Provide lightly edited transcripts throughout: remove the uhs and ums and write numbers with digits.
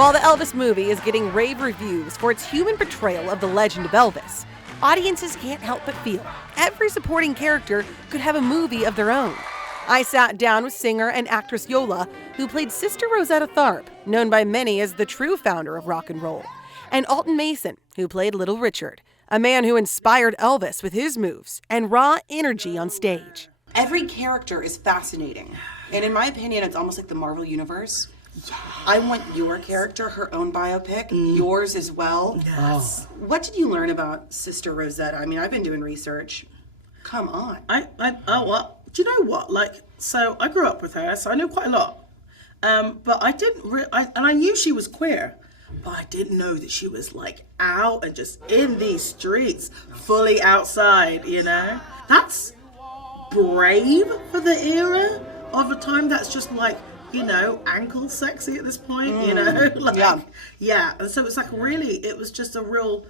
While the Elvis movie is getting rave reviews for its human portrayal of the legend of Elvis, audiences can't help but feel every supporting character could have a movie of their own. I sat down with singer and actress Yola, who played Sister Rosetta Tharpe, known by many as the true founder of rock and roll, and Alton Mason, who played Little Richard, a man who inspired Elvis with his moves and raw energy on stage. Every character is fascinating, and in my opinion, it's almost like the Marvel Universe. I want your character, her own biopic, yours as well. Yes. What did you learn about Sister Rosetta? I mean, I've been doing research. Come on. Well, do you know what? So I grew up with her, so I knew quite a lot. But I didn't and I knew she was queer, but I didn't know that she was out and just in these streets, fully outside, That's brave for the era of a time that's just ankle sexy at this point, Yeah. And so it's it was just a real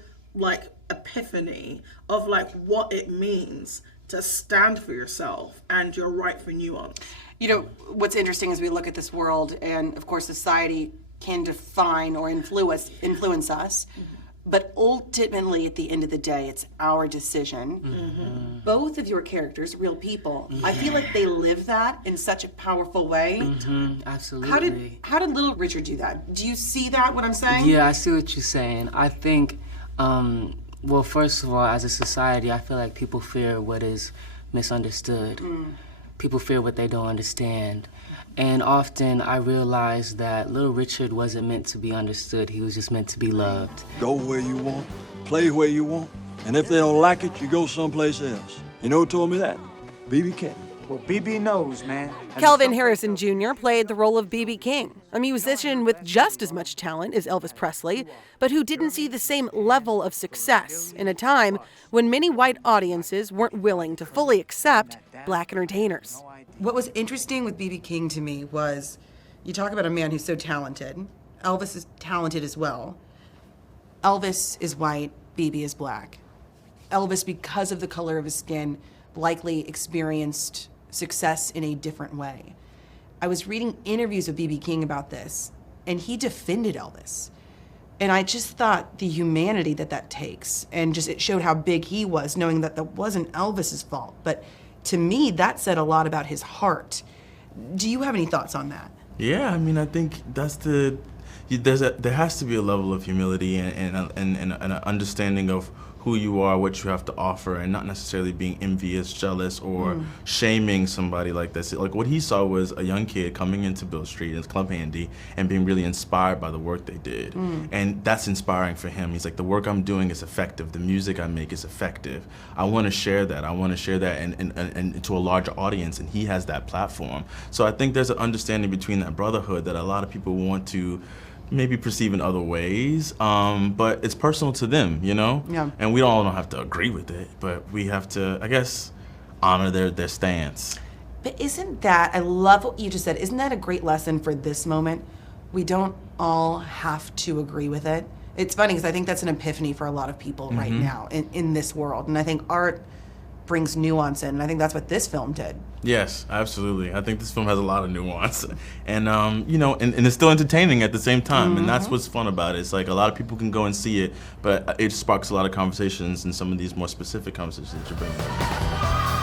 epiphany of what it means to stand for yourself and your right for nuance. What's interesting is we look at this world, and of course society can define or influence us, but ultimately at the end of the day, it's our decision. Mm-hmm. Both of your characters, real people, I feel like they live that in such a powerful way. Mm-hmm. Absolutely. How did Little Richard do that? Do you see that, what I'm saying? Yeah, I see what you're saying. I think, well, first of all, as a society, I feel like people fear what is misunderstood. People fear what they don't understand. And often I realize that Little Richard wasn't meant to be understood. He was just meant to be loved. Go where you want, play where you want, and if they don't like it, you go someplace else. You know who told me that? B.B. King. Well, B.B. knows, man. Kelvin Harrison Jr. played the role of B.B. King, a musician with just as much talent as Elvis Presley, but who didn't see the same level of success in a time when many white audiences weren't willing to fully accept black entertainers. What was interesting with B.B. King to me was, you talk about a man who's so talented. Elvis is talented as well. Elvis is white, B.B. is black. Elvis, because of the color of his skin, likely experienced success in a different way. I was reading interviews with B.B. King about this, and he defended Elvis. And I just thought the humanity that takes, and just it showed how big he was, knowing that wasn't Elvis's fault. But to me, that said a lot about his heart. Do you have any thoughts on that? Yeah, I mean, I think that's there has to be a level of humility and an understanding of who you are, what you have to offer, and not necessarily being envious, jealous, or shaming somebody like this. Like what he saw was a young kid coming into Bill Street and Club Handy and being really inspired by the work they did. And that's inspiring for him. He's like, the work I'm doing is effective. The music I make is effective. I want to share that. I want to share that and to a larger audience, and he has that platform. So I think there's an understanding between that brotherhood that a lot of people want to maybe perceive in other ways, but it's personal to them, Yeah. And we all don't have to agree with it, but we have to, I guess, honor their stance. But isn't that, I love what you just said, isn't that a great lesson for this moment? We don't all have to agree with it. It's funny because I think that's an epiphany for a lot of people right now in this world, and I think art brings nuance in, and I think that's what this film did. Yes, absolutely. I think this film has a lot of nuance, and and it's still entertaining at the same time, and that's what's fun about it. It's like a lot of people can go and see it, but it sparks a lot of conversations and some of these more specific conversations that you bring up.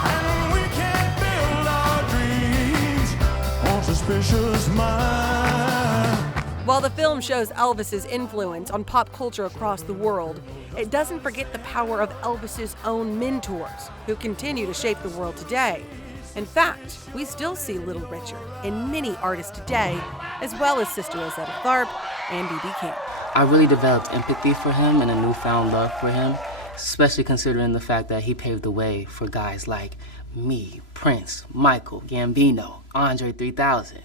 And we can't build our dreams on suspicious minds. While the film shows Elvis's influence on pop culture across the world, it doesn't forget the power of Elvis's own mentors, who continue to shape the world today. In fact, we still see Little Richard in many artists today, as well as Sister Rosetta Tharpe and B.B. King. I really developed empathy for him and a newfound love for him, especially considering the fact that he paved the way for guys like me, Prince, Michael, Gambino, Andre 3000,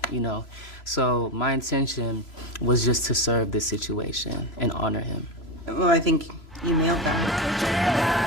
So my intention was just to serve this situation and honor him. Well, I think you nailed that.